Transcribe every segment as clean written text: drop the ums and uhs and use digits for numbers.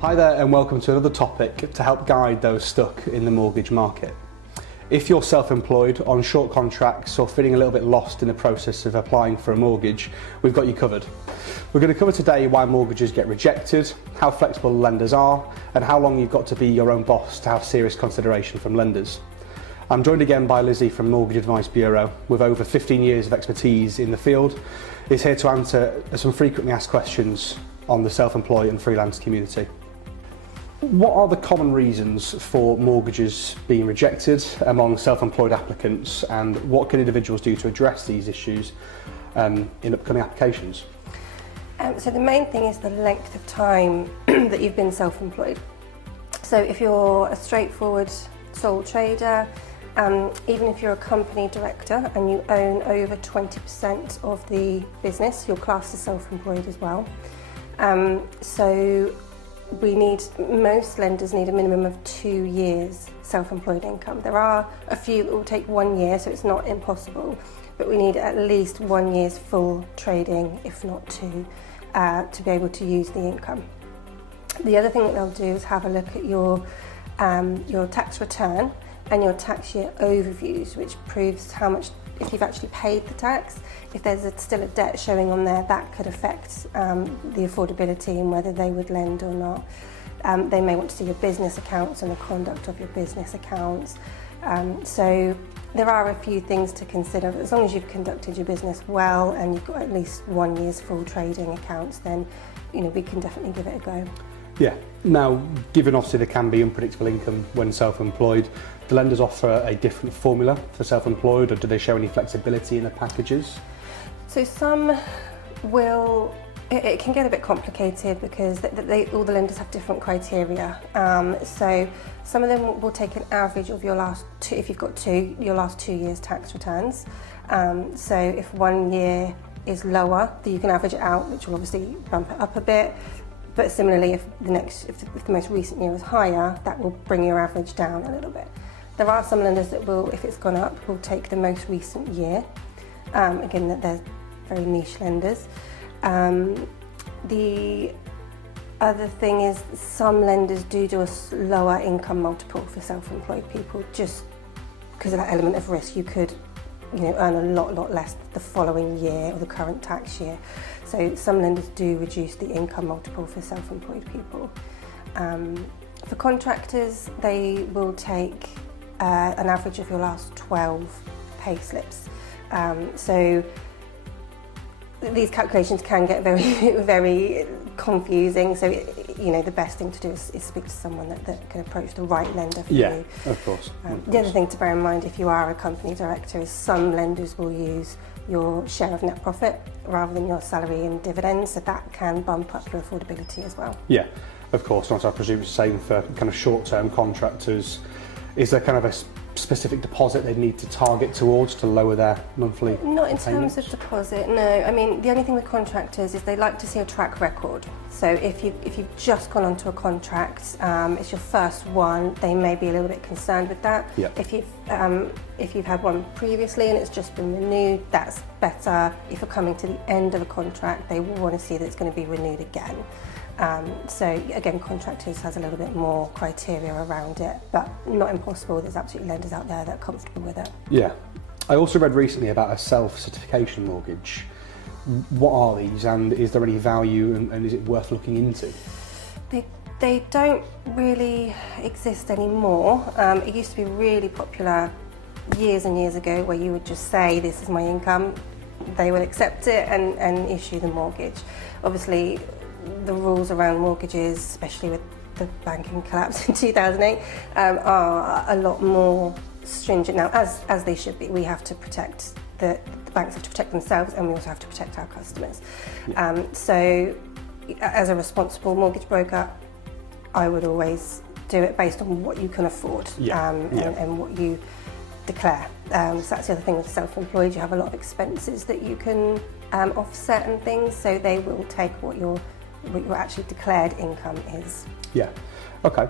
Hi there and welcome to another topic to help guide those stuck in the mortgage market. If you're self-employed, on short contracts or feeling a little bit lost in the process of applying for a mortgage, we've got you covered. We're going to cover today why mortgages get rejected, how flexible lenders are, and how long you've got to be your own boss to have serious consideration from lenders. I'm joined again by Lizzie from Mortgage Advice Bureau, with over 15 years of expertise in the field, is here to answer some frequently asked questions on the self-employed and freelance community. What are the common reasons for mortgages being rejected among self-employed applicants, and what can individuals do to address these issues in upcoming applications? So the main thing is the length of time that you've been self-employed. So if you're a straightforward sole trader, even if you're a company director and you own over 20% of the business, you're classed as self-employed as well. Most lenders need a minimum of 2 years self-employed income. There are a few that will take 1 year, so it's not impossible, but we need at least 1 year's full trading, if not 2, to be able to use the income. The other thing that they'll do is have a look at your tax return and your tax year overviews, which proves how much, if you've actually paid the tax. If there's still a debt showing on there, that could affect the affordability and whether they would lend or not. They may want to see your business accounts and the conduct of your business accounts. So there are a few things to consider. As long as you've conducted your business well and you've got at least 1 year's full trading accounts, then we can definitely give it a go. Yeah. Now, given obviously there can be unpredictable income when self-employed, do lenders offer a different formula for self-employed, or do they show any flexibility in the packages? So some will, it can get a bit complicated because all the lenders have different criteria. So some of them will take an average of your last two, if you've got your last 2 years tax returns. So if 1 year is lower, then you can average it out, which will obviously bump it up a bit. But similarly, if the most recent year is higher, that will bring your average down a little bit. There are some lenders that will, if it's gone up, will take the most recent year. Again, that they're very niche lenders. The other thing is some lenders do a lower income multiple for self-employed people, just because of that element of risk. You could earn a lot less the following year or the current tax year. So some lenders do reduce the income multiple for self-employed people. For contractors, they will take an average of your last 12 pay slips. So these calculations can get very confusing. So the best thing to do is speak to someone that can approach the right lender for you. Yeah, of course. The other thing to bear in mind if you are a company director is some lenders will use your share of net profit rather than your salary and dividends, so that can bump up your affordability as well. Yeah, of course. And also I presume it's the same for kind of short-term contractors. Is there kind of a specific deposit they need to target towards to lower their monthly Not in payments? terms of deposit, no. I mean, the only thing with contractors is they like to see a track record. So if you've just gone onto a contract, it's your first one, they may be a little bit concerned with that. Yep. If you've had one previously and it's just been renewed, that's better. If you're coming to the end of a contract, they will want to see that it's going to be renewed again. So again, contractors has a little bit more criteria around it, but not impossible. There's absolutely lenders out there that are comfortable with it. Yeah. I also read recently about a self-certification mortgage. What are these, and is there any value, and is it worth looking into? They don't really exist anymore. It used to be really popular years and years ago, where you would just say, this is my income, they would accept it and issue the mortgage. Obviously, the rules around mortgages, especially with the banking collapse in 2008, are a lot more stringent now, as they should be. We have to protect, the banks have to protect themselves, and we also have to protect our customers. Yeah. So as a responsible mortgage broker, I would always do it based on what you can afford. Yeah. And what you declare. So that's the other thing with self-employed, you have a lot of expenses that you can offset and things, so they will take what your actually declared income is. Yeah. Okay.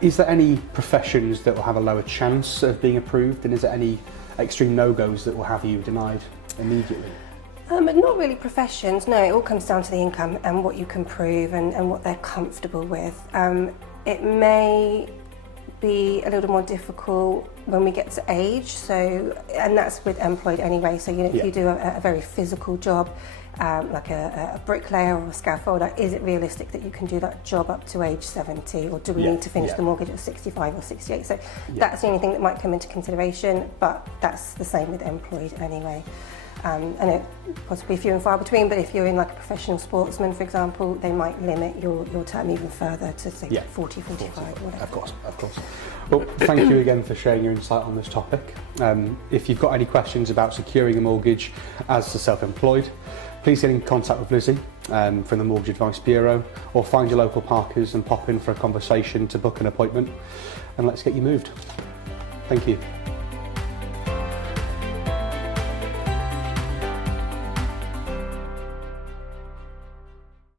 Is there any professions that will have a lower chance of being approved, and is there any extreme no-goes that will have you denied immediately? Not really professions, no, it all comes down to the income and what you can prove and what they're comfortable with. It may be a little more difficult when we get to age, and that's with employed anyway, so if you do a very physical job, like a bricklayer or a scaffolder, is it realistic that you can do that job up to age 70, or do we need to finish the mortgage at 65 or 68? So that's the only thing that might come into consideration, but that's the same with employed anyway. And it possibly few and far between, but if you're in like a professional sportsman, for example, they might limit your term even further to say 40, 45, whatever. Of course. Well, thank you again for sharing your insight on this topic. If you've got any questions about securing a mortgage as a self-employed, please get in contact with Lizzie from the Mortgage Advice Bureau, or find your local Parkers and pop in for a conversation to book an appointment, and let's get you moved. Thank you.